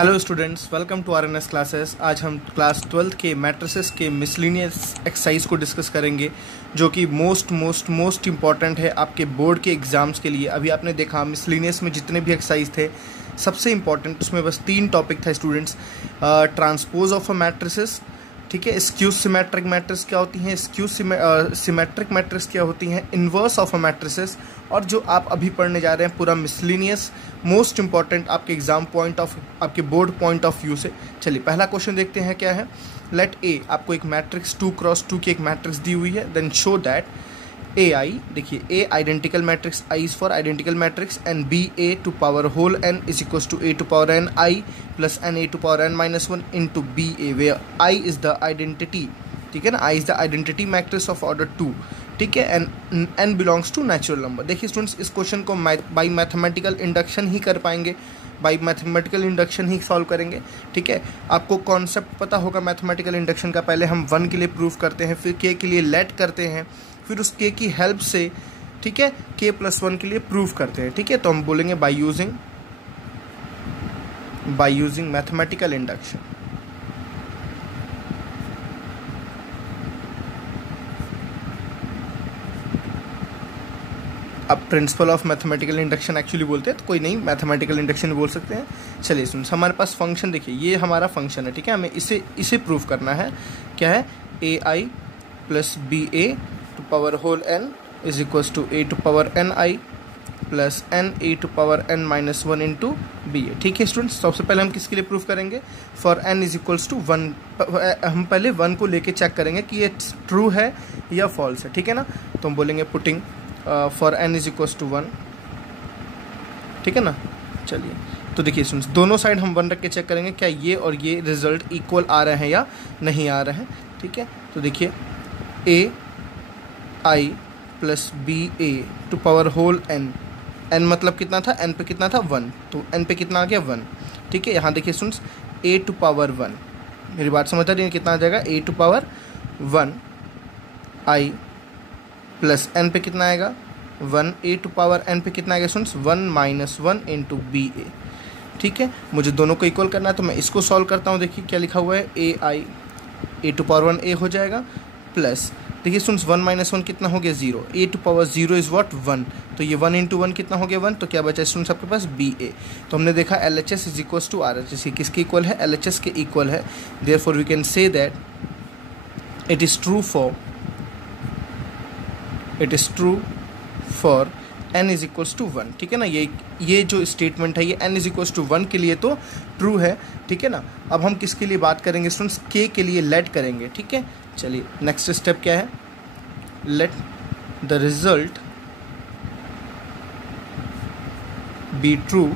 Hello students, welcome to RNS classes. आज हम class 12 के मैट्रिसेस के मिसलिनियस एक्सरसाइज को डिस्कस करेंगे, जो कि मोस्ट इंपॉर्टेंट है आपके बोर्ड के एग्जाम्स के लिए। अभी आपने देखा मिसलिनियस में जितने भी एक्सरसाइज थे, सबसे इंपॉर्टेंट उसमें बस 3 टॉपिक था students. Transpose of a matrices, ठीक है, स्क्यू सिमेट्रिक मैट्रिक्स क्या होती हैं, स्क्यू सिमेट्रिक मैट्रिक्स क्या होती हैं, इन्वर्स ऑफ अ मैट्रिसेस, और जो आप अभी पढ़ने जा रहे हैं पूरा मिसलिनियस, मोस्ट इंपॉर्टेंट आपके एग्जाम पॉइंट ऑफ, आपके बोर्ड पॉइंट ऑफ व्यू से। चलिए पहला क्वेश्चन देखते हैं क्या है। लेट ए, आपको एक मैट्रिक्स 2x2 की एक मैट्रिक्स दी हुई है। Then show that a I, देखिए a identical matrix, I is for identical matrix, and b A to power whole n is equal to a to power n I plus n a to power n minus one into b A, where I is the identity, ठीक है ना, I is the identity matrix of order 2, ठीक है, and n belongs to natural number. देखिए students, इस question को by mathematical induction ही कर पाएंगे, by mathematical induction he solve करेंगे, ठीक है। आपको कॉन्सेप्ट पता होगा मैथमेटिकल इंडक्शन का। पहले हम 1 के लिए प्रूफ करते हैं, फिर k के लिए लेट करते हैं, फिर उस k की हेल्प से, ठीक है, k+1 के लिए प्रूफ करते हैं, ठीक है। तो हम बोलेंगे बाई यूजिंग मैथमेटिकल इंडक्शन। अब principle of mathematical induction actually बोलते हैं, तो कोई नहीं, मैथमेटिकल इंडक्शन बोल सकते हैं। चलिए सुन, हमारे पास फंक्शन देखिए, ये हमारा फंक्शन है, ठीक है। हमें इसे प्रूफ करना है। क्या है? A I plus B A to power whole n is equal to a to power n I plus n a to power n minus one into B A, ठीक है स्टूडेंट्स। सबसे पहले हम किसके लिए प्रूफ करेंगे? For N is equals to 1। हम पहले 1 को लेके चेक करेंगे कि ये ट्रू है या फॉल्स है, ठीक है ना। तो हम बोलेंगे putting for N is equals to 1, ठीक है ना। चलिए तो देखिए स्टूडेंट्स, दोनों साइड हम 1 रख के चेक करेंगे क्या ये और ये रिजल्ट इक्वल आ रहे हैं या नहीं आ रहे हैं, ठीक है। तो देखिए a I plus B A to power whole n, n मतलब कितना था, एन पे कितना था 1, तो एन पे कितना आ गया 1, ठीक है। यहाँ देखिए स्टूडेंट्स, ए टू पावर 1, मेरी बात समझ आ रही है, कितना आ जाएगा, a to power 1 I plus n पे कितना आएगा 1, ए टू पावर एन पे कितना आएगा students 1 minus 1 into B A, ठीक है। मुझे दोनों को इक्वल करना है, तो मैं इसको सॉल्व करता हूँ। देखिए क्या लिखा हुआ है, a I A to power 1 ए हो जाएगा प्लस, देखिए स्टूडेंट्स 1 माइनस 1 कितना हो गया 0, ए टू पावर 0 इज व्हाट 1, तो ये 1 इंटू 1 कितना हो गया 1, तो क्या बचा स्टूडेंट्स आपके पास बी ए। तो हमने देखा L H S is equal to R H S, किसके इक्वल है, एल एच एस के इक्वल है। Therefore we can say that it is true for n is equals to 1, ठीक है ना। ये जो स्टेटमेंट है ये n इज इक्वल्स टू 1 के लिए तो ट्रू है, ठीक है ना। अब हम किसके लिए बात करेंगे स्टूडेंट्स, k के लिए लेट करेंगे, ठीक है। चलिए नेक्स्ट स्टेप क्या है, let the result be true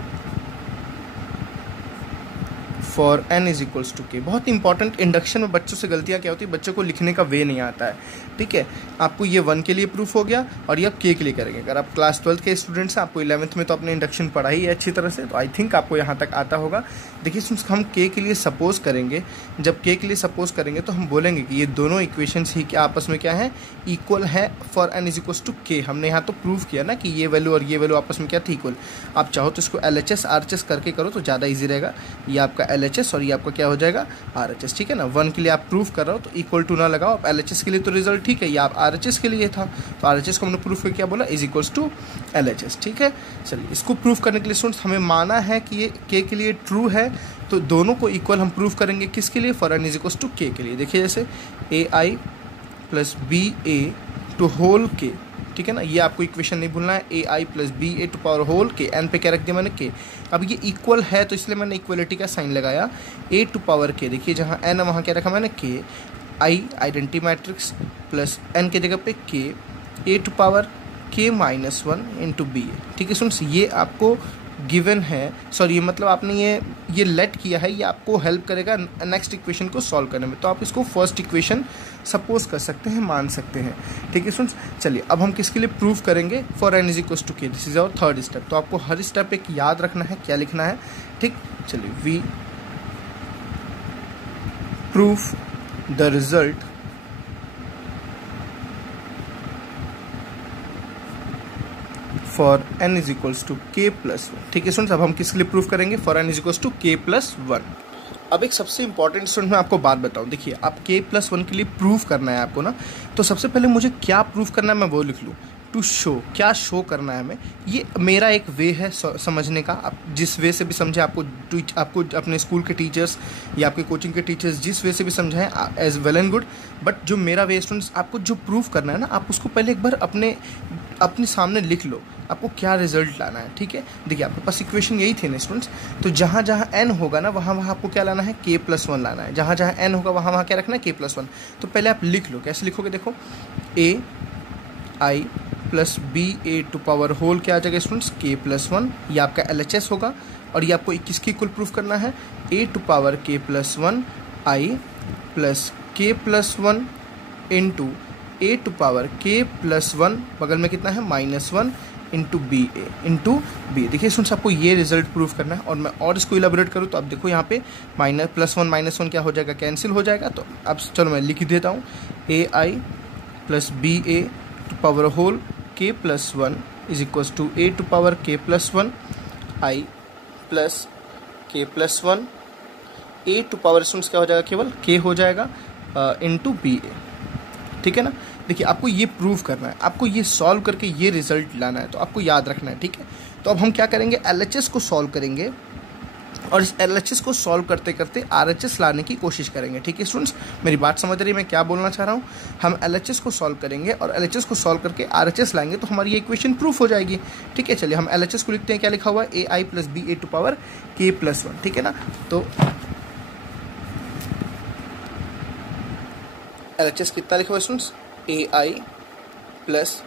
for n is equals to k। बहुत इंपॉर्टेंट, इंडक्शन में बच्चों से गलतियाँ क्या होती है, बच्चों को लिखने का वे नहीं आता है, ठीक है। आपको ये 1 के लिए प्रूफ हो गया और ये आप k के लिए करेंगे। अगर आप क्लास 12 के स्टूडेंट्स हैं, आपको 11th में तो अपने इंडक्शन पढ़ाई है अच्छी तरह से, तो आई थिंक आपको यहाँ तक आता होगा। देखिए हम k के लिए सपोज करेंगे, जब k के लिए सपोज करेंगे तो हम बोलेंगे कि ये दोनों इक्वेशंस ही क्या आपस में क्या है, इक्वल है for n is equals to k। हमने यहाँ तो प्रूफ किया ना कि ये वैल्यू और ये वैल्यू आपस में क्या थी, इक्वल। आप चाहो तो इसको LHS RHS करके करो तो ज़्यादा ईजी रहेगा। ये आपका LHS और ये आपका क्या हो जाएगा RHS, ठीक है ना। 1 के लिए आप प्रूफ कर रहे हो तो इक्वल टू ना लगाओ, आप LHS के लिए तो रिजल्ट ठीक है, ये आप RHS के लिए था, तो RHS को हमने प्रूफ करके क्या बोला, इज इक्वल्स टू LHS, ठीक है। चलिए इसको प्रूफ करने के लिए स्टूडेंट्स हमें माना है कि ये k के लिए ट्रू है, तो दोनों को इक्वल हम प्रूफ करेंगे किसके लिए, for n is equals to k के लिए। देखिए जैसे a I plus B A to whole k, ठीक है ना, ये आपको इक्वेशन नहीं भूलना है, a I plus B A to power whole k, n पे क्या रख दिया मैंने k। अब ये इक्वल है तो इसलिए मैंने इक्वलिटी का साइन लगाया, ए टू पावर k, देखिए जहाँ एन है वहाँ क्या रखा मैंने k, I identity matrix plus n के जगह पे k, a to power k minus 1 into B A, ठीक है स्टूडेंट्स। ये आपको गिवन है, सॉरी मतलब आपने ये लेट किया है, ये आपको हेल्प करेगा नेक्स्ट इक्वेशन को सॉल्व करने में। तो आप इसको फर्स्ट इक्वेशन सपोज कर सकते हैं, मान सकते हैं, ठीक है स्टूडेंट्स। चलिए अब हम किसके लिए प्रूफ करेंगे, for n is equals to k, this is our third step. तो आपको हर स्टेप एक याद रखना है, क्या लिखना है, ठीक। चलिए we proof the result for n is equals to k plus 1। ठीक है स्टूडेंट्स, अब हम किसके लिए प्रूफ करेंगे? For n is equals to k plus 1। अब एक सबसे इंपॉर्टेंट स्टूडेंट मैं आपको बात बताऊं, देखिए आप k प्लस 1 के लिए प्रूफ करना है आपको ना, तो सबसे पहले मुझे क्या प्रूफ करना है मैं वो लिख लूँ। टू शो, क्या शो करना है हमें, ये मेरा एक वे है समझने का। आप जिस वे से भी समझे, आपको अपने स्कूल के टीचर्स या आपके कोचिंग के टीचर्स जिस वे से भी समझाएं as well and good, but जो मेरा वे स्टूडेंट्स, आपको जो प्रूफ करना है ना, आप उसको पहले एक बार अपने सामने लिख लो, आपको क्या रिजल्ट लाना है। ठीक है, देखिए आपके पास इक्वेशन यही थी ना स्टूडेंट्स, तो जहाँ जहाँ n होगा ना वहाँ आपको क्या लाना है? k प्लस 1 लाना है। जहाँ जहाँ n होगा वहाँ क्या रखना है? k plus 1। तो पहले आप लिख लो, कैसे लिखोगे? देखो a i plus B A to power whole क्या आ जाएगा स्टूडेंट्स? k plus 1। ये आपका LHS होगा, और ये आपको किसकी इक्वल प्रूफ करना है? a to power k plus 1 i plus k plus 1 into a to power k plus 1, बगल में कितना है? -1 into B A into B. देखिए स्टूडेंट्स, आपको ये रिजल्ट प्रूफ करना है। और मैं और इसको इलाबोरेट करूँ तो आप देखो यहाँ पे +1 क्या हो जाएगा? कैंसिल हो जाएगा। तो अब चलो मैं लिख देता हूँ, a I plus B A to power whole k plus 1 is equals to a to power k plus 1 i plus k plus 1 a to power students क्या हो जाएगा? केवल k हो जाएगा इंटू बी ए। ठीक है ना, देखिए आपको ये प्रूव करना है, आपको ये सॉल्व करके ये रिजल्ट लाना है, तो आपको याद रखना है। ठीक है, तो अब हम क्या करेंगे? LHS को सॉल्व करेंगे, और इस LHS को सॉल्व करते करते RHS लाने की कोशिश करेंगे। ठीक है स्टूडेंट्स, मेरी बात समझ रही है मैं क्या बोलना चाह रहा हूँ? हम LHS को सॉल्व करेंगे और LHS को सॉल्व करके RHS लाएंगे, तो हमारी ये इक्वेशन प्रूफ हो जाएगी। ठीक है, चलिए हम LHS को लिखते हैं। क्या लिखा हुआ है? A I plus B A to power k plus 1। ठीक है ना, तो LHS कितना लिखा हुआ है students? A I plus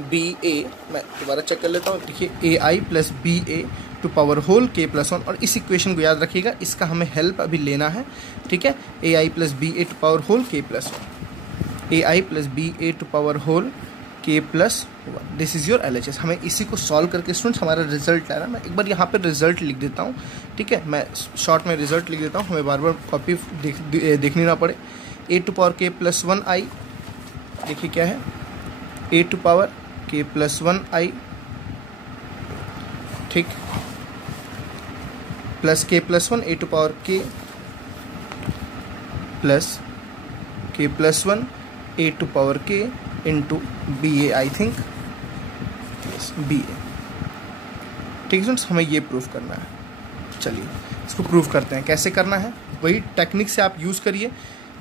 B A, मैं दोबारा चेक कर लेता हूँ। देखिए a I plus B A to power whole k plus 1, और इस इक्वेशन को याद रखिएगा, इसका हमें हेल्प अभी लेना है। ठीक है, a I plus B A to power whole k plus 1, a I plus B A to power whole k plus 1, this is your LHS। हमें इसी को सॉल्व करके स्टूडेंट्स हमारा रिजल्ट लाना। मैं एक बार यहाँ पर रिजल्ट लिख देता हूँ। ठीक है, मैं शॉर्ट में रिजल्ट लिख देता हूँ, हमें बार बार कॉपी देखनी ना पड़े। A to power k plus 1 i, देखिए क्या है? A to power k plus 1 i, ठीक, plus k plus 1 a to power k plus k plus 1 a to power k into B A, I think b A. ठीक है students, हमें ये proof करना है। चलिए इसको प्रूफ करते हैं। कैसे करना है? वही टेक्निक से आप यूज़ करिए।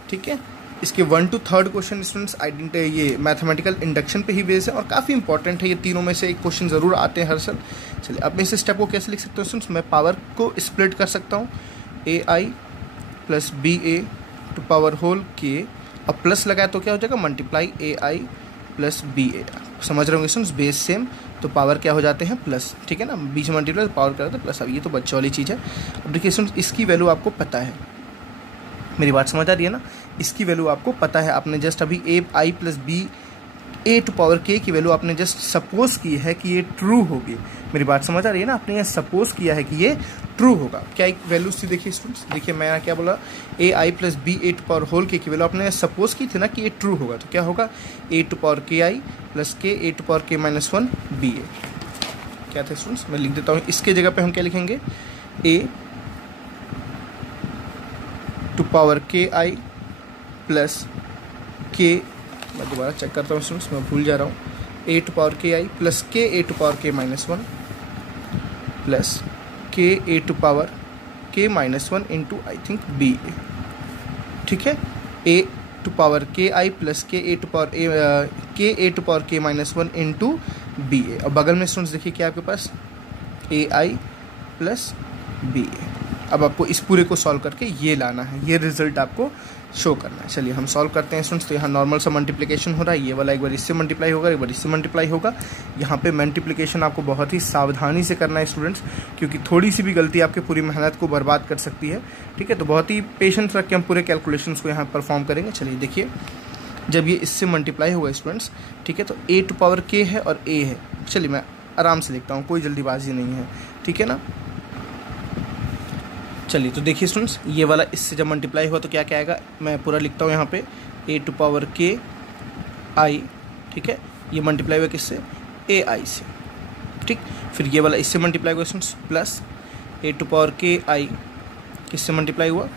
ठीक है, इसके 1 to 3rd क्वेश्चन स्टूडेंट्स ये मैथमेटिकल इंडक्शन पे ही बेस है, और काफ़ी इंपॉर्टेंट है। ये तीनों में से एक क्वेश्चन ज़रूर आते हैं हर साल। चलिए अब मैं इस स्टेप को कैसे लिख सकता हूँ स्टूडेंट्स? मैं पावर को स्प्लिट कर सकता हूँ, a I plus B A to power whole k, और प्लस लगाया तो क्या हो जाएगा? Multiply a I plus B A. समझ रहे होंगे स्टूडेंट्स, बेस सेम तो पावर क्या हो जाते हैं? प्लस। ठीक है ना, बीच में मल्टीप्लाई पावर क्या होता है? प्लस। अब ये तो बच्चों वाली चीज़ है। अब देखिए स्टूडेंट्स, इसकी वैल्यू आपको पता है, मेरी बात समझ आ रही है ना? इसकी वैल्यू आपको पता है, आपने जस्ट अभी a I plus B A to power k की वैल्यू आपने जस्ट सपोज की है कि ये ट्रू होगी। मेरी बात समझ आ रही है ना? आपने ये सपोज किया है कि ये ट्रू होगा। क्या एक वैल्यू सी देखिए स्टूडेंट्स, देखिए मैं यहाँ क्या बोला? A I plus B A to power whole k की वैल्यू आपने सपोज की थी ना कि ये ट्रू होगा, तो क्या होगा? A to power k I plus k a to power k minus 1 b A. क्या था स्टूडेंट्स? मैं लिख देता हूँ, इसके जगह पे हम क्या लिखेंगे? A to power k I plus k, मैं दोबारा चेक करता हूँ स्टूडेंट्स, मैं भूल जा रहा हूँ। A to power k I plus k a to power k minus 1 plus k a to power k minus 1 into I think b A. ठीक है, a to power k I plus k a to power k minus 1 into B A. और बगल में students देखिए क्या आपके पास? ए I plus B ए। अब आपको इस पूरे को सॉल्व करके ये लाना है, ये रिजल्ट आपको शो करना है। चलिए हम सॉल्व करते हैं स्टूडेंट्स। तो यहाँ नॉर्मल सा मल्टीप्लिकेशन हो रहा है, ये वाला एक बार इससे मल्टीप्लाई होगा, एक बार इससे मल्टीप्लाई होगा। यहाँ पे मल्टीप्लिकेशन आपको बहुत ही सावधानी से करना है स्टूडेंट्स, क्योंकि थोड़ी सी भी गलती आपके पूरी मेहनत को बर्बाद कर सकती है। ठीक है, तो बहुत ही पेशेंस रख के हम पूरे कैलकुलेशंस को यहाँ परफॉर्म करेंगे। चलिए देखिए, जब ये इससे मल्टीप्लाई होगा स्टूडेंट्स, ठीक है, तो ए टू पावर k है और a है। चलिए मैं आराम से लिखता हूँ, कोई जल्दीबाजी नहीं है। ठीक है ना, चलिए तो देखिए स्टूडेंट्स, ये वाला इससे जब मल्टीप्लाई हुआ तो क्या क्या आएगा? मैं पूरा लिखता हूँ यहाँ पे, ए टू पावर k आई। ठीक है, ये मल्टीप्लाई हुआ किससे? ए आई से। ठीक। फिर ये वाला इससे मल्टीप्लाई हुआ students plus A to power K I किससे मल्टीप्लाई हुआ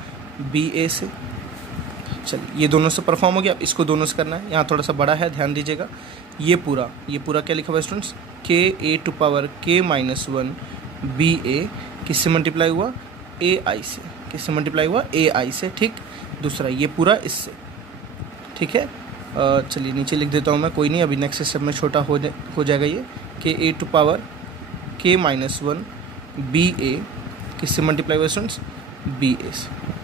बी ए से। चलिए ये दोनों से परफॉर्म हो गया, अब इसको दोनों से करना है। यहाँ थोड़ा सा बड़ा है, ध्यान दीजिएगा। ये पूरा क्या लिखा हुआ है स्टूडेंट्स के ए टू पावर के माइनस वन बी ए किससे मल्टीप्लाई हुआ ए आई से। किससे मल्टीप्लाई हुआ ए आई से, ठीक। दूसरा ये पूरा इससे, ठीक है। चलिए नीचे लिख देता हूँ मैं, कोई नहीं, अभी नेक्स्ट स्टेप में छोटा हो जाएगा ये के ए टू पावर के माइनस वन बी ए किससे मल्टीप्लाई हुआ स्टूडेंट्स बी ए से।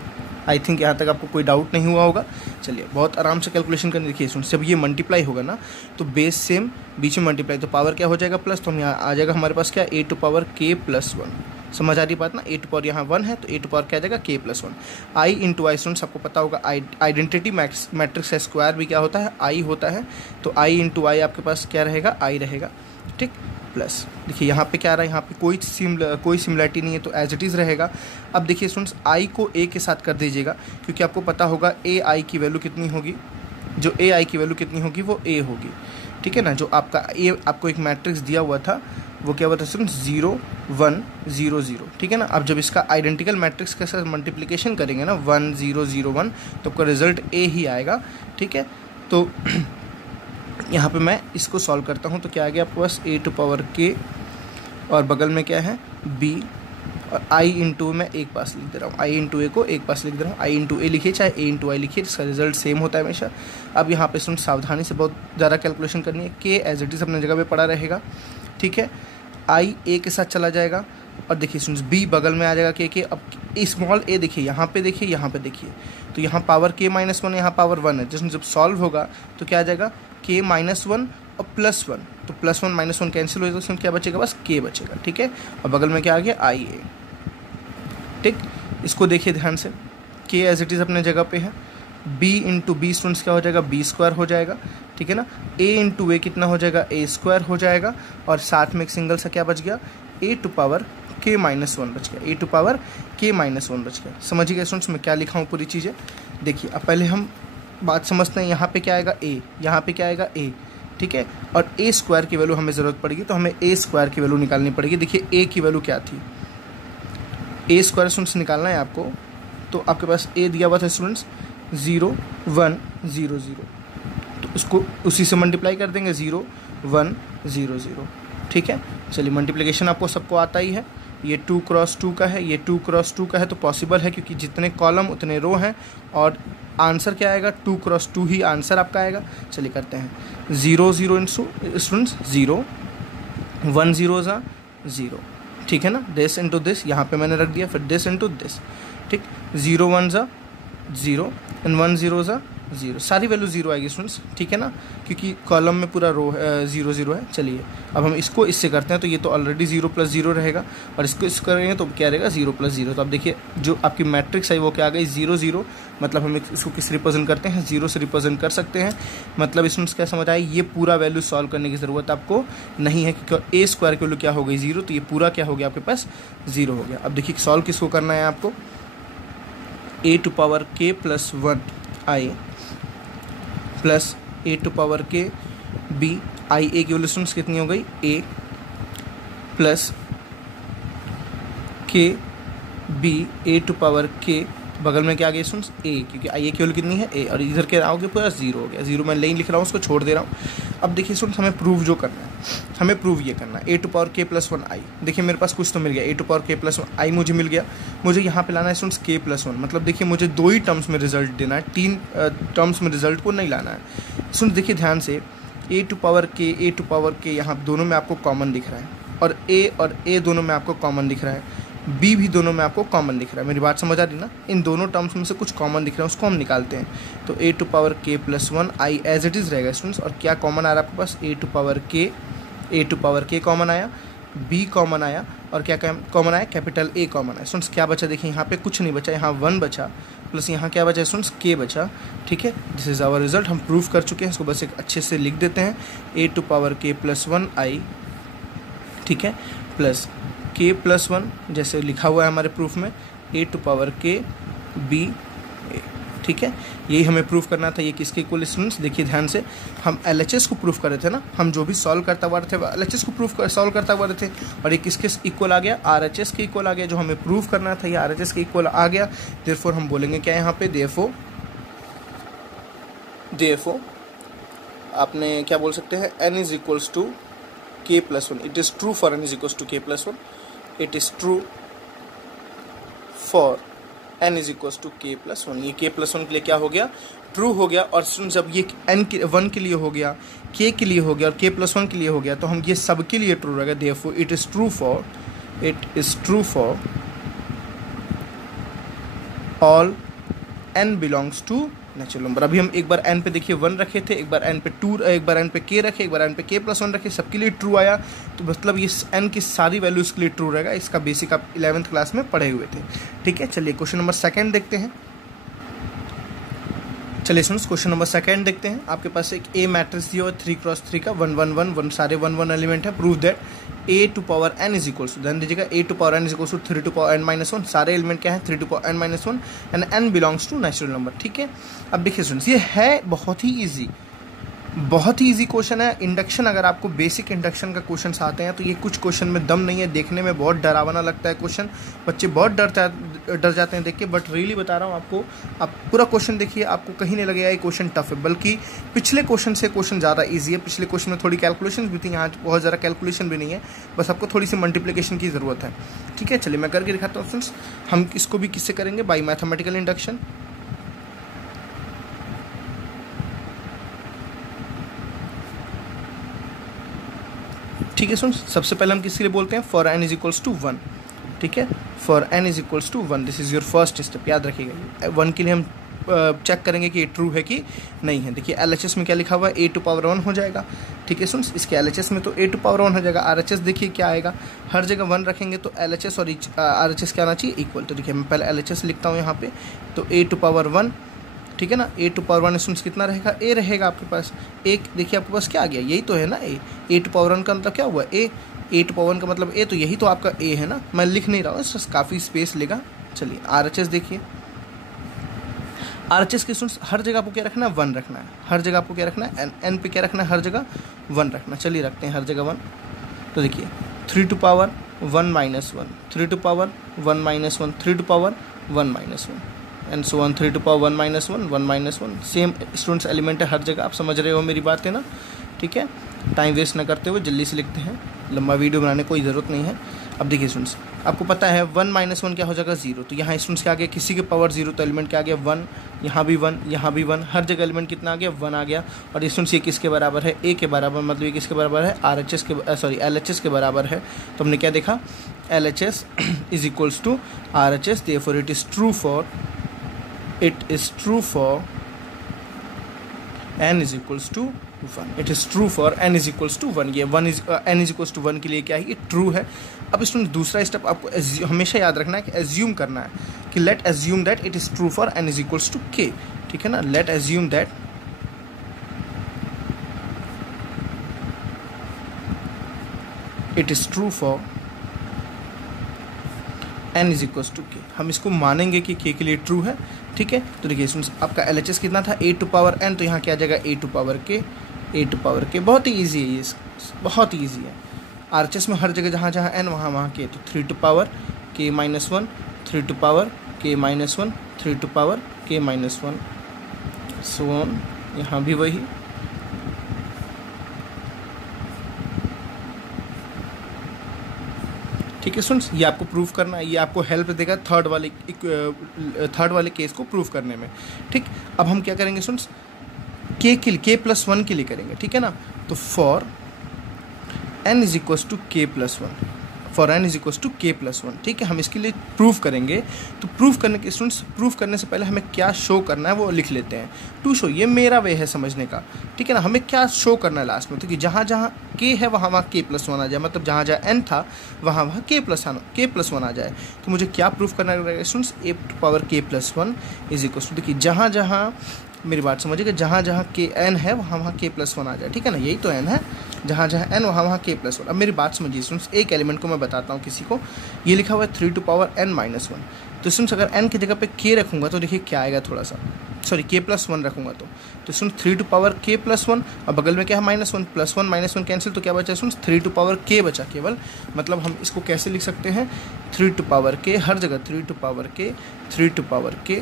आई थिंक यहाँ तक आपको कोई डाउट नहीं हुआ होगा। चलिए बहुत आराम से कैलकुलेशन करने देखिए स्टूडेंट्स, जब ये मल्टीप्लाई होगा ना तो बेस सेम बीच में मल्टीप्लाई, तो पावर क्या हो जाएगा प्लस, तो हम यहाँ आ जाएगा हमारे पास क्या ए to power K plus one. समझ आ रही बात ना, ए टू पावर यहाँ वन है तो ए टू पावर क्या आ जाएगा के प्लस वन। आई इंटू आई स्टूडेंट्स आपको पता होगा आइडेंटिटी मैट्रिक्स का स्क्वायर भी क्या होता है आई होता है, तो आई इंटू आई आपके पास क्या रहेगा आई रहेगा, ठीक। प्लस देखिए यहाँ पे क्या आ रहा है, यहाँ पे कोई सिमिलरिटी नहीं है तो एज इट इज़ रहेगा। अब देखिए स्टूडेंट्स आई को ए के साथ कर दीजिएगा, क्योंकि आपको पता होगा ए आई की वैल्यू कितनी होगी, जो ए आई की वैल्यू कितनी होगी वो ए होगी, ठीक है ना। जो आपका ए आपको एक मैट्रिक्स दिया हुआ था वो क्या हुआ था स्टूडेंट्स 0 1 0 0, ठीक है ना। अब जब इसका आइडेंटिकल मैट्रिक्स के साथ मल्टीप्लिकेशन करेंगे ना 1 0 0 1 तो आपका रिजल्ट ए ही आएगा, ठीक है। तो यहाँ पे मैं इसको सॉल्व करता हूँ तो क्या आ गया आपके पास ए टू पावर के और बगल में क्या है बी और आई इंटू मैं एक पास लिख दे रहा हूँ, आई इंटू ए को एक पास लिख दे रहा हूँ। आई इंटू ए लिखिए चाहे ए इंटू आई लिखिए, इसका रिजल्ट सेम होता है हमेशा। अब यहाँ पे सुन सावधानी से बहुत ज़्यादा कैलकुलेशन करनी है। के एज इट इज़ अपने जगह पे पड़ा रहेगा, ठीक है। आई ए के साथ चला जाएगा और देखिए सुन बी बगल में आ जाएगा के। अब स्मॉल ए देखिए यहाँ पे देखिए, यहाँ पे देखिए, तो यहाँ पावर के माइनस वन, यहाँ पावर वन है। जिसमें जब सॉल्व होगा तो क्या आ जाएगा के माइनस वन और प्लस वन, तो plus one minus one cancel हो जाएगा, उसमें क्या बचेगा बस के बचेगा, ठीक है। और बगल में क्या आ गया आई ए, ठीक। इसको देखिए ध्यान से, के एज इट इज़ अपने जगह पे है, बी इंटू बी स्टूडेंट्स क्या हो जाएगा बी स्क्वायर हो जाएगा, ठीक है ना। ए इंटू ए कितना हो जाएगा ए स्क्वायर हो जाएगा, और साथ में एक सिंगल सा क्या बच गया ए टू पावर के माइनस वन बच गया, ए टू पावर के माइनस वन बच गया। समझिएगा स्टूडेंट्स मैं क्या लिखा हूँ पूरी चीज़ें। देखिए अब पहले हम बात समझते हैं, यहाँ पे क्या आएगा ए, यहाँ पे क्या आएगा ए, ठीक है। और ए स्क्वायर की वैल्यू हमें ज़रूरत पड़ेगी, तो हमें ए स्क्वायर की वैल्यू निकालनी पड़ेगी। देखिए ए की वैल्यू क्या थी, ए स्क्वायर स्टूडेंट्स निकालना है आपको, तो आपके पास ए दिया हुआ था स्टूडेंट्स 0 1 0 0, तो उसको उसी से मल्टीप्लाई कर देंगे 0 1 0 0, ठीक है। चलिए मल्टीप्लिकेशन आपको सबको आता ही है, ये 2 क्रॉस 2 का है, ये 2 क्रॉस 2 का है, तो पॉसिबल है क्योंकि जितने कॉलम उतने रो हैं, और आंसर क्या आएगा 2 क्रॉस 2 ही आंसर आपका आएगा। चलिए करते हैं 0 0 इंटू स्टूडेंट्स 0 1 0 ज़ा 0, ठीक है ना। दिस इंटू दिस यहाँ पे मैंने रख दिया, फिर दिस इंटू दिस, ठीक। 0 1 ज़ा 0 एंड 1 0 ज़ा 0, सारी वैल्यू 0 आएगी स्टूडेंट्स, ठीक है ना, क्योंकि कॉलम में पूरा रो 0 0 है। चलिए अब हम इसको इससे करते हैं, तो ये तो ऑलरेडी 0 प्लस 0 रहेगा, और इसको इसको करेंगे तो क्या रहेगा 0 प्लस 0। तो अब देखिए जो आपकी मैट्रिक्स है वो क्या आ गई 0 0, मतलब हम इसको किस रिप्रेजेंट करते हैं 0 से रिप्रेजेंट कर सकते हैं। मतलब इसमें क्या समझ आए, ये पूरा वैल्यू सॉल्व करने की ज़रूरत आपको नहीं है, क्योंकि ए स्क्वायर की वैल्यू क्या हो गई 0, तो ये पूरा क्या हो गया आपके पास 0 हो गया। अब देखिए सॉल्व किसको करना है आपको, A to power K plus 1 I plus A to power K B, I A की वैल्यू स्टूडेंट्स कितनी हो गई A, plus K B A to power K बगल में क्या आ गया स्टूडेंट्स ए, क्योंकि आई ए की वैल्यू कितनी है ए, और इधर के आओगे पूरा 0 हो गया। 0 मैं नहीं लिख रहा हूँ, उसको छोड़ दे रहा हूँ। अब देखिए स्टूडेंट्स हमें प्रूव जो करना है, हमें प्रूव ये करना है a to power K plus 1 आई। देखिए मेरे पास कुछ तो मिल गया, ए टू पावर के प्लस 1 आई मुझे मिल गया। मुझे यहाँ पे लाना है स्टूडेंट्स के प्लस 1, मतलब देखिए मुझे 2 ही टर्म्स में रिजल्ट देना है, 3 टर्म्स में रिजल्ट को नहीं लाना है। स्टूडेंट्स देखिए ध्यान से, ए टू पावर के यहाँ दोनों में आपको कॉमन दिख रहा है, और ए दोनों में आपको कॉमन दिख रहा है, बी भी दोनों में आपको कॉमन दिख रहा है। मेरी बात समझ आ रही ना, इन दोनों टर्म्स में से कुछ कॉमन दिख रहा है, उसको हम निकालते हैं। तो A to power K plus 1 I as it is रहेगा स्टूडेंट्स, और क्या कॉमन आ रहा है आपके पास A to power K common आया, बी कॉमन आया, और क्या कॉमन आया कैपिटल ए कॉमन आया। स्टूडेंट्स क्या बचा देखिए, यहाँ पे कुछ नहीं बचा, यहाँ 1 बचा, प्लस यहाँ क्या बचा स्टूडेंट्स के बचा, ठीक है। दिस इज़ आवर रिजल्ट, हम प्रूव कर चुके हैं, इसको बस एक अच्छे से लिख देते हैं ए टू पावर के प्लस 1 आई, ठीक है, प्लस के प्लस 1 जैसे लिखा हुआ है हमारे प्रूफ में, ए टू पावर के बी, ठीक है, यही हमें प्रूफ करना था। ये किसके इक्वल स्टूडेंट्स, देखिए ध्यान से, हम LHS को प्रूफ कर रहे थे ना, हम जो भी सॉल्व करता हुआ थे LHS को सॉल्व करता हुआ थे, और ये किसके इक्वल आ गया, RHS के इक्वल आ गया। जो हमें प्रूफ करना था ये RHS के इक्वल आ गया। देयरफॉर हम बोलेंगे क्या यहाँ पे, देयरफॉर आपने क्या बोल सकते हैं, n is equals to k+1। It is true for n is equals to k+1। It is true for n is equals to k+1। ये k+1 के लिए क्या हो गया, ट्रू हो गया। और जब ये n के 1 के लिए हो गया, k के लिए हो गया और k+1 के लिए हो गया, तो हम ये सब के लिए ट्रू रहेगा। Therefore it is true for all n belongs to natural number. अभी हम एक बार n पे देखिए 1 रखे थे, एक बार n पे 2, एक बार n पे k रखे, एक बार n पे k+1 रखे, सबके लिए ट्रू आया। तो मतलब ये n की सारी वैल्यूज़ के लिए ट्रू रहेगा। इसका बेसिक आप 11th क्लास में पढ़े हुए थे, ठीक है। चलिए क्वेश्चन नंबर 2 देखते हैं। चलिए सुनो, क्वेश्चन नंबर 2 देखते हैं। आपके पास एक A मैट्रिक्स दिया हुआ 3x3 का 1 1 1 1 सारे 1 1 एलिमेंट है। Prove that a to power n is equal to, ध्यान दीजिएगा, a to power n is equal to 3 to power n-1। सारे एलिमेंट क्या है, 3 to power n-1 and n belongs to natural number, ठीक है। अब देखिए स्टूडेंट्स, ये है बहुत ही ईजी क्वेश्चन है। इंडक्शन, अगर आपको बेसिक इंडक्शन का क्वेश्चन आते हैं तो ये कुछ क्वेश्चन में दम नहीं है, देखने में बहुत डरावना लगता है क्वेश्चन, बच्चे बहुत डर जाते हैं देख के। बट रियली बता रहा हूँ आपको, आप पूरा क्वेश्चन देखिए, आपको कहीं नहीं लगेगा ये क्वेश्चन टफ है, बल्कि पिछले क्वेश्चन से क्वेश्चन ज़्यादा ईजी है। पिछले क्वेश्चन में थोड़ी कैलकुलेशन भी थी, यहाँ बहुत ज़्यादा कैलकुलेशन भी नहीं है, बस आपको थोड़ी सी मल्टीप्लिकेशन की ज़रूरत है, ठीक है। चलिए मैं करके दिखाता हूँ फ्रेंड्स। हम इसको भी किससे करेंगे, बाई मैथमेटिकल इंडक्शन। ठीक है सुन, सबसे पहले हम किसके लिए बोलते हैं, for n is equals to 1, ठीक है। For n is equals to 1, this is your first step, याद रखिएगा। 1 के लिए हम चेक करेंगे कि ये ट्रू है कि नहीं है। देखिए LHS में क्या लिखा हुआ है, a टू पावर 1 हो जाएगा, ठीक है सुन। इसके LHS में तो a टू पावर 1 हो जाएगा। RHS देखिए क्या आएगा, हर जगह 1 रखेंगे तो LHS और RHS क्या आना चाहिए, इक्वल। तो देखिए मैं पहले LHS लिखता हूँ यहाँ पे, तो a टू पावर 1, ठीक है ना। a टू पावर 1 स्टूडेंट्स कितना रहेगा, a रहेगा आपके पास। एक देखिए आपके पास क्या आ गया, यही तो है ना a टू पावर 1 का मतलब क्या हुआ, a टू पावर 1 का मतलब a, तो यही तो आपका a है ना। मैं लिख नहीं रहा हूँ, काफ़ी स्पेस लेगा। चलिए RHS देखिए, RHS के स्टूडेंट्स हर जगह आपको क्या रखना है, 1 रखना है। हर जगह आपको क्या रखना है, n पे क्या रखना है, हर जगह 1 रखना। चलिए रखते हैं हर जगह 1। तो देखिए 3 to power 1 minus 1, 3 to power 1 minus 1, 3 to power 1 minus 1 and so 1, 3 to power 1 minus 1, 1 minus 1। Same students element है हर जगह, आप समझ रहे हो मेरी बात है ना, ठीक है। टाइम वेस्ट ना करते हुए जल्दी से लिखते हैं, लंबा वीडियो बनाने की कोई ज़रूरत नहीं है। अब देखिए स्टूडेंट्स, आपको पता है 1 माइनस 1 क्या हो जाएगा, 0। तो यहाँ स्टूडेंट्स क्या आ गया, किसी के पावर 0, तो एलिमेंट क्या आ गया, 1। यहाँ भी 1, यहाँ भी 1, हर जगह एलिमेंट कितना आ गया, 1 आ गया। और स्टूडेंट्स ये किसके बराबर है, a के बराबर, मतलब ये किसके बराबर है, LHS के बराबर है। तो हमने क्या देखा, LHS is equals to RHS, therefore it is true for n is equals to 1। It is true for n is equals to 1। ये n is equals to 1 के लिए क्या है, ये ट्रू है। अब इसमें दूसरा स्टेप आपको हमेशा याद रखना है कि एज्यूम करना है कि late assume that it is true for n is equals to k, ठीक है ना। Late assume that it is true for n is equals to k। हम इसको मानेंगे कि k के लिए ट्रू है, ठीक है। तो देखिए इसमें आपका LHS कितना था, a टू पावर n, तो यहाँ क्या आ जाएगा, a टू पावर k। बहुत ही ईजी है ये, बहुत ही ईजी है। RHS में हर जगह जहाँ जहाँ n वहाँ k, तो 3 to power k minus 1, 3 to power k minus 1, 3 to power k minus 1, so on. यहाँ भी वही, ठीक है स्टूडेंट्स। ये आपको प्रूफ करना है, ये आपको हेल्प देगा थर्ड वाले केस को प्रूफ करने में, ठीक। अब हम क्या करेंगे स्टूडेंट्स, k+1 के लिए करेंगे, ठीक है ना। तो for n is equals to k+1, for n is equals to k+1, ठीक है। हम इसके लिए प्रूफ करेंगे, तो प्रूफ करने के स्टूडेंट्स, प्रूफ करने से पहले हमें क्या शो करना है वो लिख लेते हैं। टू शो, ये मेरा वे है समझने का, ठीक है ना। हमें क्या शो करना है लास्ट में, तो कि जहाँ जहाँ k है वहाँ k+1 आ जाए, मतलब जहाँ जहाँ n था वहाँ k+1 आ जाए। तो मुझे क्या प्रूफ करना रहेगा students, a to power k+1 is equals to, देखिए जहाँ जहाँ, मेरी बात समझिएगा, जहाँ जहाँ n है वहाँ k+1 आ जाए, ठीक है ना। यही तो n है, जहाँ जहाँ n वहाँ k+1। अब मेरी बात समझिए स्टूडेंट्स, एक एलिमेंट को मैं बताता हूँ किसी को, ये लिखा हुआ है 3 टू पावर n माइनस 1। तो स्टूडेंट्स अगर n की जगह पे k रखूँगा तो देखिए क्या आएगा, थोड़ा सा सॉरी k+1 रखूँगा तो सुन 3 टू पावर k+1 और बगल में क्या है -1 +1 - 1 कैंसिल, तो क्या बचा सुन 3 टू पावर k बचा केवल। मतलब हम इसको कैसे लिख सकते हैं 3 टू पावर k, हर जगह 3 to power k 3 to power k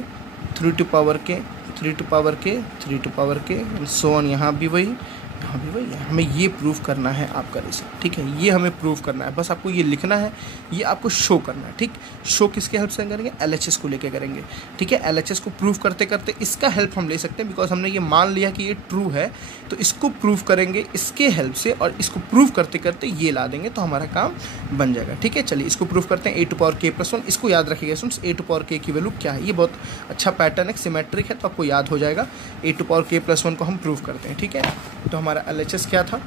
3 to power k 3 to power k 3 to power k and so on. यहाँ भी वही है। हमें ये प्रूव करना है आपका रिजल्ट, ठीक है। ये हमें प्रूव करना है, बस आपको ये लिखना है, ये आपको शो करना है, ठीक। शो किसके हेल्प से करेंगे, LHS को लेके करेंगे, ठीक है। LHS को प्रूव करते करते इसका हेल्प हम ले सकते हैं, बिकॉज हमने ये मान लिया कि ये ट्रू है, तो इसको प्रूव करेंगे इसके हेल्प से, और इसको प्रूव करते करते ये ला देंगे तो हमारा काम बन जाएगा, ठीक है। चलिए इसको प्रूव करते हैं। a टू पावर k+1, इसको याद रखिएगा students, a to power k की वैल्यू क्या है। ये बहुत अच्छा पैटर्न है, सिमेट्रिक है, तो आपको याद हो जाएगा। a टू पावर k+1 को हम प्रूव करते हैं, ठीक है। तो हमारा LHS क्या था,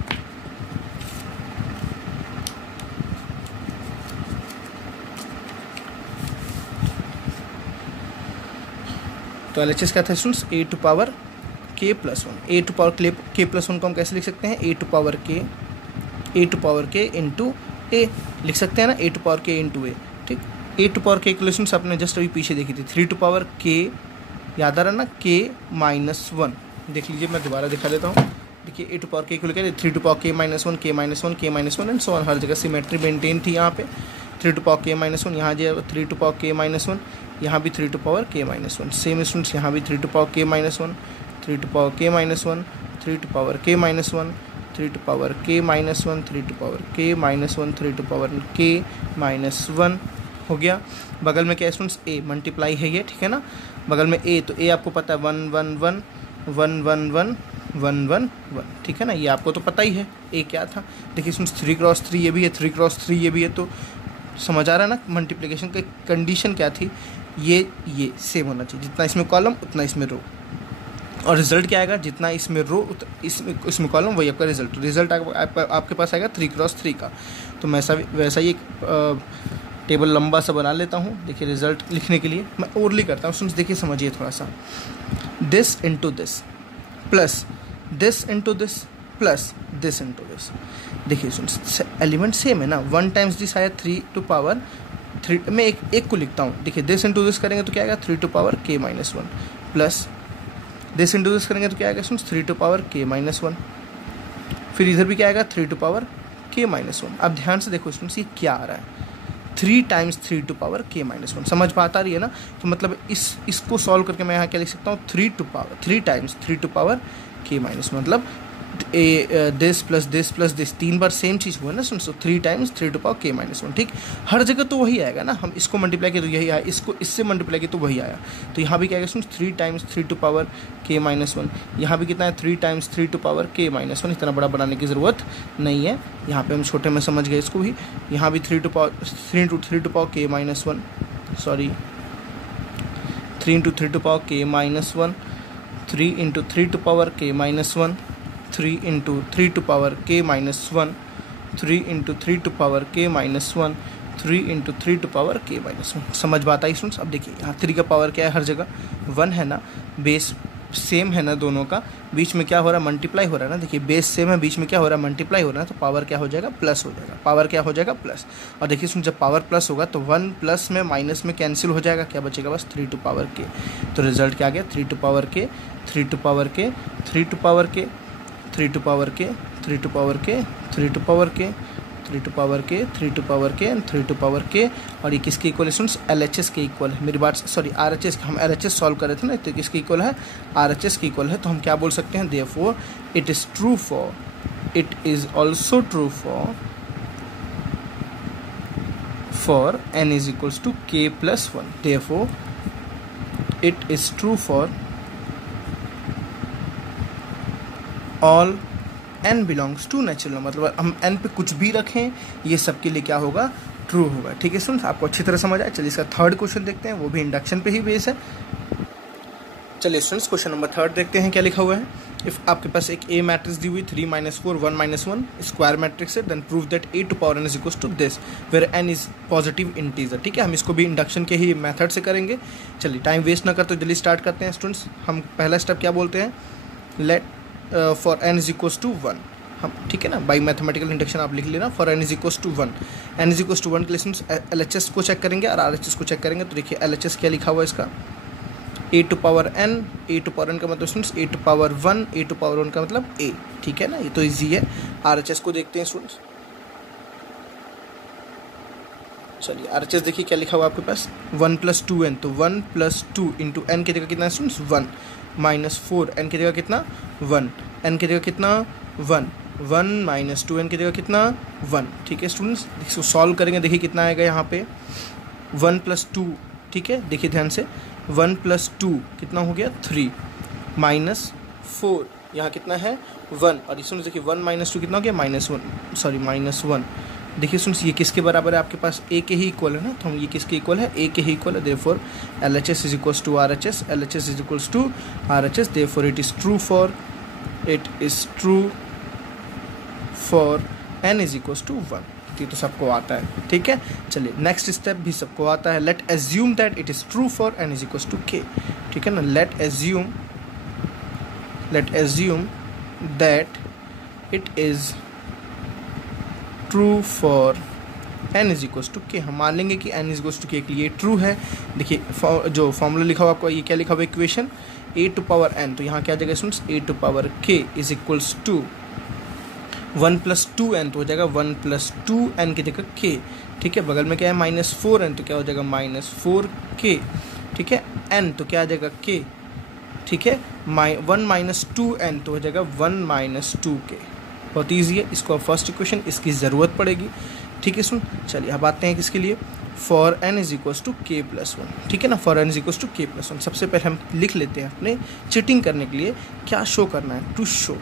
तो LHS क्या था students, a to power k+1। a to power k+1 को हम कैसे लिख सकते हैं, a to power k into a लिख सकते हैं ना, a to power k into a, ठीक। a टू पावर k आपने जस्ट अभी पीछे देखी थी, 3 टू पावर k, याद आ रहा ना, k-1। देख लीजिए, मैं दोबारा दिखा देता हूँ। देखिए a टू पावर k को लेकर 3 to power k-1 k-1 and so on, हर जगह सिमेट्री मेंटेन थी। यहाँ पे 3 टू पावर k-1, यहाँ जो 3 टू पावर k-1, यहाँ भी 3 to power k-1, same students यहाँ भी 3 to power k-1 3 to power k-1 3 to power k-1 3 to power k-1 3 to power k-1 3 to power k-1 हो गया। बगल में क्या स्टूडेंट्स a मल्टीप्लाई है ये, ठीक है ना। बगल में a, तो a आपको पता है 1 1 1 1 1 1 1 1 1, ठीक है ना, ये आपको तो पता ही है a क्या था। देखिए स्टूडेंट्स 3×3 ये भी है, 3×3 ये भी है, तो समझ आ रहा है ना मल्टीप्लिकेशन की कंडीशन क्या थी, ये सेम होना चाहिए, जितना इसमें कॉलम उतना इसमें रो, और रिजल्ट क्या आएगा, जितना इसमें रो इसमें कॉलम, वही आपका रिजल्ट आपके पास आएगा 3×3 का। तो मैं वैसा ही एक टेबल लंबा सा बना लेता हूँ। देखिए रिजल्ट लिखने के लिए मैं ओरली करता हूँ, सुन देखिए समझिए थोड़ा सा, this into this plus this into this plus this into this. देखिए सुन एलिमेंट सेम है ना, 1 टाइम्स दिस आया 3 टू पावर 3, मैं एक को लिखता हूँ। देखिए दिस इंटू दिस करेंगे तो क्या आएगा 3 to power k-1 plus this into this करेंगे तो क्या आएगा सुन 3 टू पावर k-1, फिर इधर भी क्या आएगा 3 टू पावर k-1। अब ध्यान से देखो स्टूडेंट्स ये क्या आ रहा है, 3 टाइम्स 3 टू पावर k-1, समझ बात आ रही है ना। तो मतलब इसको सॉल्व करके मैं यहाँ क्या लिख सकता हूँ 3 टाइम्स 3 टू पावर k-1, मतलब दिस प्लस दिस 3 बार सेम चीज़ हुआ ना सुन, 3 टाइम्स 3 टू पावर k-1, ठीक। हर जगह तो वही आएगा ना, हम इसको मल्टीप्लाई किया तो यही आया, इसको इससे मल्टीप्लाई किया तो वही आया। तो यहाँ भी क्या आएगा सुन 3 टाइम्स 3 टू पावर k-1, यहाँ भी कितना है 3 टाइम्स 3 टू पावर k-1, इतना बड़ा बनाने की ज़रूरत नहीं है, यहाँ पे हम छोटे में समझ गए इसको भी। यहाँ भी 3 to power k-1, sorry 3 into 3 to power k-1, 3 into 3 to power k-1, 3 into 3 to power k-1, 3 into 3 to power k-1, 3 into 3 to power k-1। समझ बात आई स्टूडेंट्स। अब देखिए यहाँ 3 का पावर क्या है, हर जगह 1 है ना, बेस सेम है ना दोनों का, बीच में क्या हो रहा है मल्टीप्लाई हो रहा है ना। देखिए बेस सेम है, बीच में क्या हो रहा है मल्टीप्लाई हो रहा है, तो पावर क्या हो जाएगा प्लस हो जाएगा, पावर क्या हो जाएगा प्लस। और देखिए सुन जब पावर प्लस होगा तो 1 प्लस में माइनस में कैंसिल हो जाएगा, क्या बचेगा बस 3 टू पावर k। तो रिजल्ट क्या आ गया 3 to power k 3 to power k 3 to power k 3 to power k 3 to power k 3 to power k 3 to power k 3 to power k and 3 to power k। और ये किसके इक्वल है students, LHS के equal है। मेरी बात sorry RHS, हम LHS सॉल्व कर रहे थे ना, तो किसके इक्वल है RHS के इक्वल है। तो हम क्या बोल सकते हैं, therefore it is true for, it is also true for n is equals to k+1। Therefore it is true for all n belongs to natural, मतलब हम n पे कुछ भी रखें ये सब के लिए क्या होगा ट्रू होगा, ठीक है स्टूडेंट्स। आपको अच्छी तरह समझ आया। चलिए इसका थर्ड क्वेश्चन देखते हैं, वो भी इंडक्शन पे ही बेस है। चलिए स्टूडेंट्स क्वेश्चन नंबर 3 देखते हैं क्या लिखा हुआ है। इफ आपके पास एक A मैट्रिक्स दी हुई 3 - 4 1 - 1 स्क्वायर मैट्रिक्स है, then prove that A to power n is equal to this where n is positive integer, ठीक है। हम इसको भी इंडक्शन के ही मेथड से करेंगे। चलिए टाइम वेस्ट ना करते जल्दी स्टार्ट करते हैं स्टूडेंट्स। हम पहला स्टेप क्या बोलते हैं, let for n is equals to 1, हम ठीक है ना, बाई मैथमेटिकल इंडक्शन आप लिख लेना। For n is equals to 1, n is equals to 1 के लिए LHS को चेक करेंगे और RHS को चेक करेंगे। तो देखिए LHS क्या लिखा हुआ है इसका, a to power n, a to power n का मतलब students a to power 1, a to power 1 का मतलब ए, ठीक है ना, ये तो इजी है। RHS को देखते हैं स्टूडेंट्स। चलिए RHS देखिए क्या लिखा हुआ आपके पास, 1 + 2n, तो 1 + 2 इंटू एन की जगह कितना है स्टूडेंट्स 1, -4 एन की जगह कितना 1, एन की जगह कितना 1, 1 - 2n की जगह कितना 1, ठीक है स्टूडेंट्स। इसको सॉल्व करेंगे, देखिए कितना आएगा यहाँ पे 1 + 2, ठीक है, देखिए ध्यान से 1 + 2 कितना हो गया 3, -4 यहाँ कितना है 1, और इसमें देखिए 1 - 2 कितना हो गया -1, देखिए सुन, ये किसके बराबर है आपके पास, ए के ही इक्वल है ना, तो हम ये किसके इक्वल है, ए के ही इक्वल है, therefore LHS = RHS, LHS = RHS, therefore it is true for n = 1। ये तो सबको आता है, ठीक है। चलिए नेक्स्ट स्टेप भी सबको आता है, late assume that it is true for n = k, ठीक है ना, late assume that it is true for n = k। हम मान लेंगे कि n = k के लिए ट्रू है। देखिए जो फॉर्मूला लिखा हुआ आपको, ये क्या लिखा हुआ equation, a to power n, तो यहाँ क्या आ जाएगा students a to power k = 1 + 2n, तो हो जाएगा 1 + 2n की जगह k, ठीक है। बगल में क्या है -4n, तो क्या हो जाएगा -4k, ठीक है। n तो क्या आ जाएगा k, ठीक है। 1 - 2n तो हो जाएगा 1 - 2k। बहुत ईजी है, इसको अब फर्स्ट इक्वेशन इसकी ज़रूरत पड़ेगी, ठीक है सुन। चलिए अब आते हैं किसके लिए, फॉर n = k + 1, ठीक है ना, फॉर n = k + 1। सबसे पहले हम लिख लेते हैं अपने चीटिंग करने के लिए क्या शो करना है, टू शो,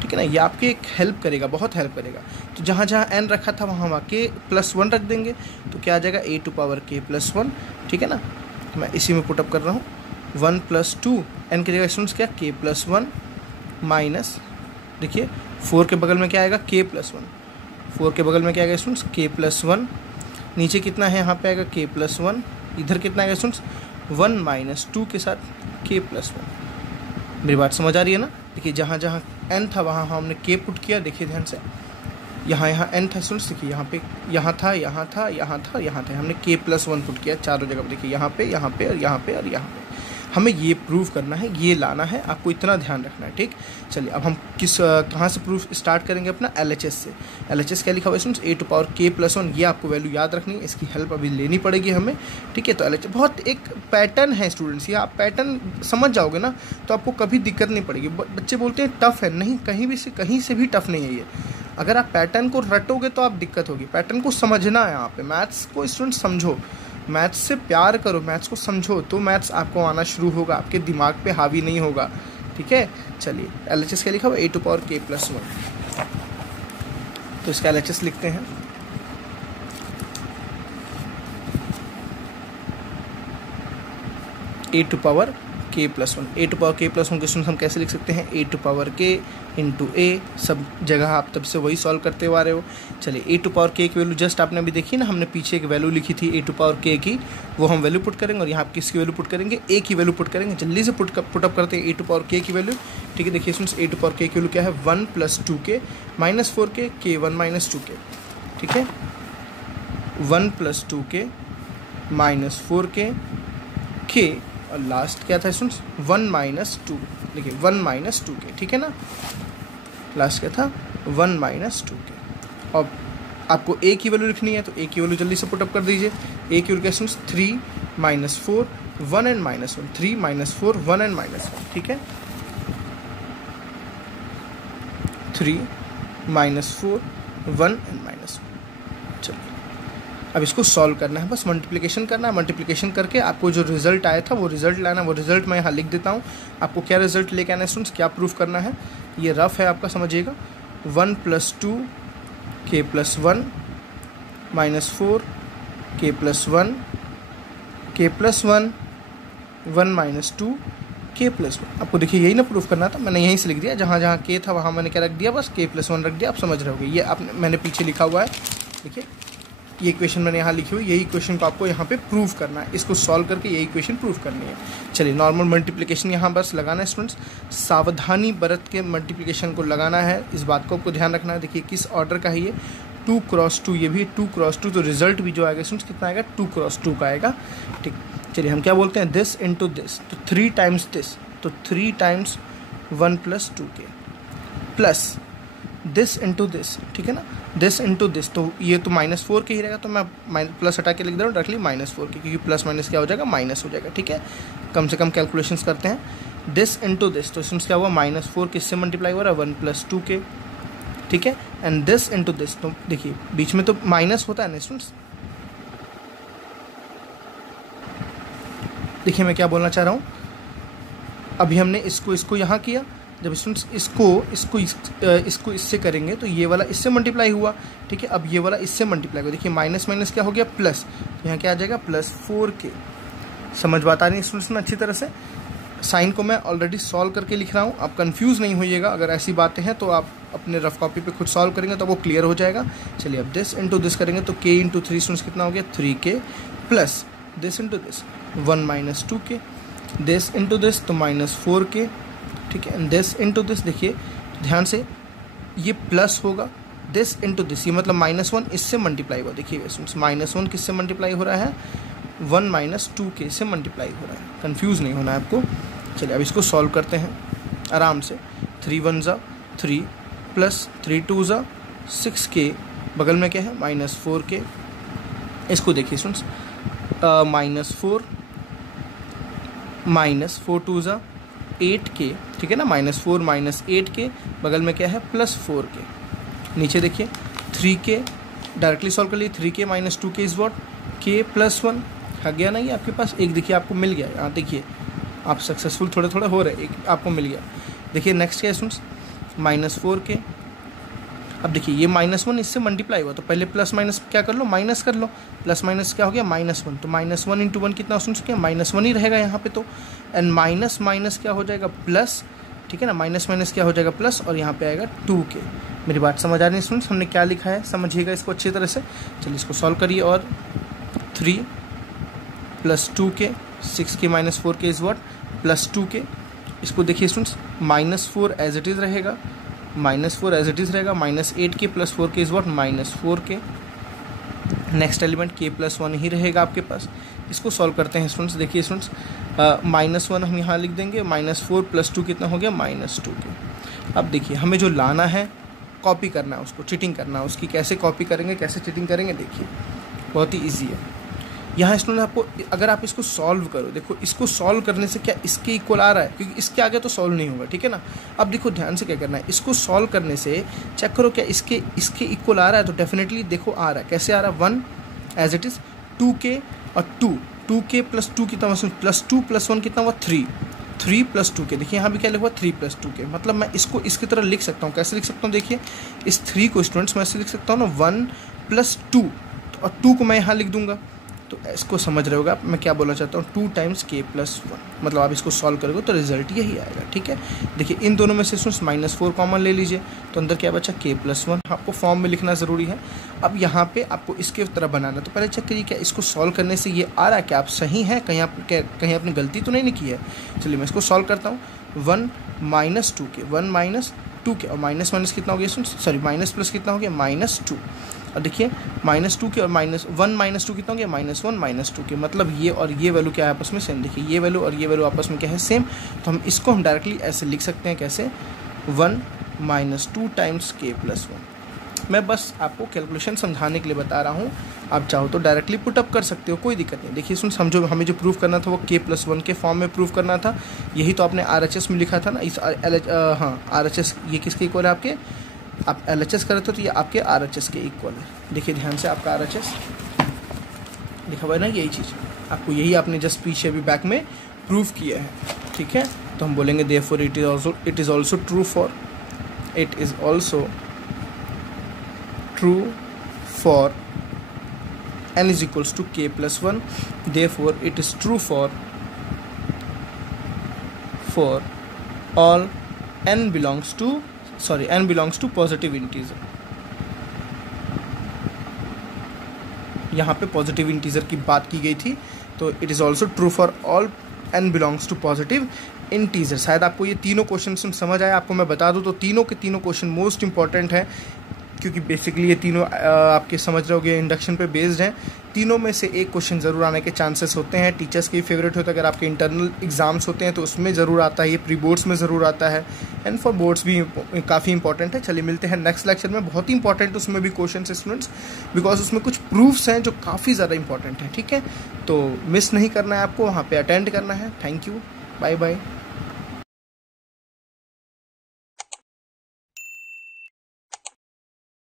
ठीक है ना, ये आपके एक हेल्प करेगा, बहुत हेल्प करेगा। तो जहाँ जहाँ n रखा था वहाँ वहाँ k + 1 रख देंगे, तो क्या आ जाएगा a टू पावर k + 1, ठीक है ना। तो मैं इसी में पुटअप कर रहा हूँ, 1 + 2 n की जगह स्टूडेंट्स क्या k + 1 माइनस, देखिए 4 के बगल में क्या आएगा k + 1, 4 के बगल में क्या आएगा स्टूडेंट्स k + 1, नीचे कितना है यहाँ पे आएगा k + 1, इधर कितना आएगा स्टूडेंट्स 1 - 2 के साथ k + 1। मेरी बात समझ आ रही है ना। देखिए जहाँ जहाँ n था वहाँ हमने k पुट किया, देखिए ध्यान से, यहाँ n था स्टूडेंट्स, देखिए यहाँ पे यहाँ था, हमने k + 1 पुट किया चारों जगह, देखिए यहाँ पे और यहाँ पे। हमें ये प्रूव करना है, ये लाना है, आपको इतना ध्यान रखना है, ठीक। चलिए अब हम कहाँ से प्रूफ स्टार्ट करेंगे, अपना LHS से। LHS क्या लिखा हुआ है students, a to power k + 1, ये आपको वैल्यू याद रखनी है, इसकी हेल्प अभी लेनी पड़ेगी हमें, ठीक है। तो LHS बहुत एक पैटर्न है स्टूडेंट्स, ये आप पैटर्न समझ जाओगे ना तो आपको कभी दिक्कत नहीं पड़ेगी। बच्चे बोलते हैं टफ है, नहीं, कहीं से भी टफ नहीं है ये। अगर आप पैटर्न को रटोगे तो आप दिक्कत होगी, पैटर्न को समझना है। यहाँ पे मैथ्स को स्टूडेंट्स समझो, मैथ्स से प्यार करो, मैथ्स को समझो, तो मैथ्स आपको आना शुरू होगा, आपके दिमाग पे हावी नहीं होगा, ठीक है। चलिए LHS क्या लिखा हुआ, a टू पावर k + 1, तो इसका LHS लिखते हैं, a to power k + 1, a to power k + 1 question हम कैसे लिख सकते हैं, a to power k × a, सब जगह आप तब से वही सॉल्व करते हुए आ रहे हो। चलिए a टू पावर k की वैल्यू जस्ट आपने अभी देखी ना, हमने पीछे एक वैल्यू लिखी थी a टू पावर k की, वो हम वैल्यू पुट करेंगे, और यहाँ आप किसकी वैल्यू पुट करेंगे, a की वैल्यू पुट करेंगे। जल्दी से पुटअप करते हैं a टू पावर k की वैल्यू, ठीक है। देखिए students a to power k की वैल्यू क्या है, 1 + 2k -4k k1 - 2k, ठीक है, 1 + 2k -4k k, और लास्ट क्या था स्टूडेंट्स 1 - 2, देखिए 1 - 2k, ठीक है ना, लास्ट क्या था 1 - 2k। अब आपको a की वैल्यू लिखनी है, तो a की वैल्यू जल्दी से पुटअप कर दीजिए। a की वैल्यू क्या स्टूडेंट्स 3 - 4 1 and -1, 3 - 4 1 and -1, ठीक है, 3 - 4 1 and -1। चलिए अब इसको सॉल्व करना है, बस मल्टीप्लिकेशन करना है। मल्टीप्लिकेशन करके आपको जो रिजल्ट आया था वो रिजल्ट लाना है, वो रिजल्ट मैं यहाँ लिख देता हूँ। आपको क्या रिजल्ट लेके आना है स्टूडेंट्स, क्या प्रूफ करना है, ये रफ है आपका, समझिएगा। 1 + 2 k + 1 -4 k + 1 k + 1 1 - 2 k + 1। आपको देखिए यही ना प्रूफ करना था, मैंने यहीं से लिख दिया, जहाँ जहाँ k था वहाँ मैंने क्या रख दिया, बस k + 1 रख दिया। आप समझ रहे होगे, ये आपने मैंने पीछे लिखा हुआ है, देखिए ये इक्वेशन मैंने यहाँ लिखी हुई, यही इक्वेशन को आपको यहाँ पे प्रूव करना है, इसको सॉल्व करके यही इक्वेशन प्रूव करनी है। चलिए नॉर्मल मल्टीप्लिकेशन यहाँ बस लगाना है स्टूडेंट्स, सावधानी बरत के मल्टीप्लिकेशन को लगाना है, इस बात को आपको ध्यान रखना है। देखिए किस ऑर्डर का है ये, 2 × 2, ये भी 2 × 2, तो रिजल्ट भी जो आएगा स्टूडेंट्स कितना आएगा, 2 × 2 का आएगा, ठीक। चलिए हम क्या बोलते हैं, दिस इंटू दिस, तो 3 टाइम्स दिस, तो 3 times 1 + 2k plus this into this, ठीक है ना, दिस इंटू दिस, तो ये तो -4k ही रहेगा, तो मैं प्लस हटा के लिख दे रहा हूँ डायरेक्टली -4k, क्योंकि प्लस माइनस क्या हो जाएगा, माइनस हो जाएगा, ठीक है। कम से कम कैलकुलेशंस करते हैं। दिस इंटू दिस, तो इसमें क्या हुआ, -4 किससे मल्टीप्लाई हो रहा है, 1 + 2k, ठीक है। एंड दिस इंटू दिस, तो देखिए बीच में तो माइनस होता है ना स्टूडेंट्स। देखिए मैं क्या बोलना चाह रहा हूँ, अभी हमने इसको यहाँ किया, जब स्टूडेंट्स इसको इससे करेंगे तो ये वाला इससे मल्टीप्लाई हुआ, ठीक है। अब ये वाला इससे मल्टीप्लाई हुआ, देखिए माइनस माइनस क्या हो गया, प्लस, तो यहाँ क्या आ जाएगा, +4k। समझ बात आ रही है स्टूडेंट्स में अच्छी तरह से। साइन को मैं ऑलरेडी सॉल्व करके लिख रहा हूँ, आप कंफ्यूज नहीं होइएगा। अगर ऐसी बातें हैं तो आप अपने रफ कॉपी पे खुद सॉल्व करेंगे तो वो क्लियर हो जाएगा। चलिए अब दिस इंटू दिस करेंगे तो k × 3 स्टूडेंट्स कितना हो गया, 3k, plus this into this 1 - 2k, this into this तो -4k, ठीक है। एंड दिस इंटू दिस, देखिए ध्यान से ये प्लस होगा, दिस इंटू दिस, ये मतलब -1 इससे मल्टीप्लाई हुआ, देखिए -1 किससे मल्टीप्लाई हो रहा है, 1 - 2k से मल्टीप्लाई हो रहा है। कंफ्यूज नहीं होना है आपको। चलिए अब इसको सॉल्व करते हैं आराम से। 3 × 1 = 3 प्लस 3 × 2 = 6k, बगल में क्या है, -4k। इसको देखिए स्टूडेंट्स, -4 -4 × 2 = 8k, ठीक है ना, -4 - 8k, बगल में क्या है, +4k। नीचे देखिए 3k डायरेक्टली सॉल्व कर लिए, 3k - 2k is what, k + 1 आ गया ना, ये आपके पास एक देखिए आपको मिल गया। यहाँ देखिए आप सक्सेसफुल थोड़े थोड़े हो रहे, एक आपको मिल गया। देखिए नेक्स्ट क्या है स्टूडेंट्स, -4k। अब देखिए ये -1 इससे मल्टीप्लाई हुआ, तो पहले प्लस माइनस क्या कर लो, माइनस कर लो, प्लस माइनस क्या हो गया, -1, तो -1 × 1 कितना स्टूडेंट्स, क्या -1 ही रहेगा यहाँ पे तो। एंड माइनस माइनस क्या हो जाएगा, प्लस, ठीक है ना, माइनस माइनस क्या हो जाएगा, प्लस, और यहाँ पे आएगा 2k। मेरी बात समझ आ रही है स्टूडेंट्स, हमने क्या लिखा है, समझिएगा इसको अच्छी तरह से। चलिए इसको सॉल्व करिए, और 3 + 2k, 6k - 4k is what, +2k। इसको देखिए स्टूडेंट्स, -4 एज इट इज़ रहेगा, -4 एज इट इज़ रहेगा, -8k + 4k is what, -4k। Next element k + 1 ही रहेगा आपके पास। इसको सॉल्व करते हैं स्टूडेंट्स। देखिए स्टूडेंट्स, -1 हम यहाँ लिख देंगे, -4 + 2 कितना हो गया, -2k। अब देखिए हमें जो लाना है, कॉपी करना है उसको, चीटिंग करना है उसकी। कैसे कॉपी करेंगे, कैसे चीटिंग करेंगे, देखिए बहुत ही ईजी है। यहाँ स्टूडेंट आपको, अगर आप इसको सॉल्व करो, देखो इसको सॉल्व करने से क्या इसके इक्वल आ रहा है, क्योंकि इसके आगे तो सॉल्व नहीं होगा, ठीक है ना। अब देखो ध्यान से क्या करना है, इसको सॉल्व करने से चेक करो क्या इसके इक्वल आ रहा है, तो डेफिनेटली देखो आ रहा है। कैसे आ रहा है, 1 एज इट इज़, 2k और 2k + 2 कितना हुआ, +2 + 1 कितना हुआ, 3 + 2k। देखिए यहाँ भी क्या लिखा हुआ, 3 + 2k। मतलब मैं इसको इसकी तरह लिख सकता हूँ। कैसे लिख सकता हूँ, देखिए इस 3 को स्टूडेंट्स मैं ऐसे लिख सकता हूँ ना, 1 + 2, और 2 को मैं यहाँ लिख दूंगा। तो इसको समझ रहे होगा मैं क्या बोलना चाहता हूँ, 2 टाइम्स k + 1। मतलब आप इसको सॉल्व करोगे तो रिजल्ट यही आएगा, ठीक है। देखिए इन दोनों में से -4 कॉमन ले लीजिए, तो अंदर क्या बचा, k + 1। आपको फॉर्म में लिखना ज़रूरी है। अब यहाँ पे आपको इसके तरह बनाना, तो पहले चेक करिए क्या इसको सॉल्व करने से ये आ रहा है, क्या आप सही हैं, कहीं आपने गलती तो नहीं की है। चलिए मैं इसको सॉल्व करता हूँ। 1 - 2k, 1 - 2k, और माइनस कितना हो गया, सॉरी माइनस प्लस कितना हो गया, -2। और देखिए -2k और -1 - 2 कितना हो गया, -1 - 2k। मतलब ये और ये वैल्यू क्या है आपस में सेम। देखिए ये वैल्यू और ये वैल्यू आपस में क्या है, सेम। तो हम इसको हम डायरेक्टली ऐसे लिख सकते हैं, कैसे, 1 - 2 टाइम्स k + 1। मैं बस आपको कैलकुलेशन समझाने के लिए बता रहा हूँ। आप चाहो तो डायरेक्टली पुटअप कर सकते हो, कोई दिक्कत नहीं। देखिए सुन, हमें जो प्रूफ करना था वो k + 1 के फॉर्म में प्रूफ करना था। यही तो आपने RHS में लिखा था ना, इस RHS ये किसके इक्वल है, आपके, आप LHS करते हो तो ये आपके RHS के इक्वल है। देखिए ध्यान से, आपका RHS लिखा हुआ है ना, यही चीज़ आपको, यही आपने जस्ट पीछे अभी बैक में प्रूफ किया है, ठीक है। तो हम बोलेंगे therefore it is also true for n is equals to k + 1. Therefore it is true for all n belongs to positive integer. यहाँ पे पॉजिटिव इंटीजर की बात की गई थी, तो it is also true for all n belongs to positive integer. शायद आपको ये तीनों क्वेश्चन समझ आए। आपको मैं बता दूँ तो तीनों के तीनों क्वेश्चन मोस्ट इंपॉर्टेंट हैं, क्योंकि बेसिकली ये तीनों आपके समझ रहे होगे इंडक्शन पे बेस्ड हैं। तीनों में से एक क्वेश्चन ज़रूर आने के चांसेस होते हैं। टीचर्स के फेवरेट होता है, अगर आपके इंटरनल एग्जाम्स होते हैं तो उसमें ज़रूर आता है, ये प्री बोर्ड्स में ज़रूर आता है, एंड फॉर बोर्ड्स भी काफ़ी इंपॉर्टेंट है। चलिए मिलते हैं नेक्स्ट लेक्चर में, बहुत ही इंपॉर्टेंट उसमें भी क्वेश्चन स्टूडेंट्स, बिकॉज उसमें कुछ प्रूफ्स हैं जो काफ़ी ज़्यादा इंपॉर्टेंट है। ठीक है, तो मिस नहीं करना है आपको, वहाँ पर अटेंड करना है। Thank you, bye bye.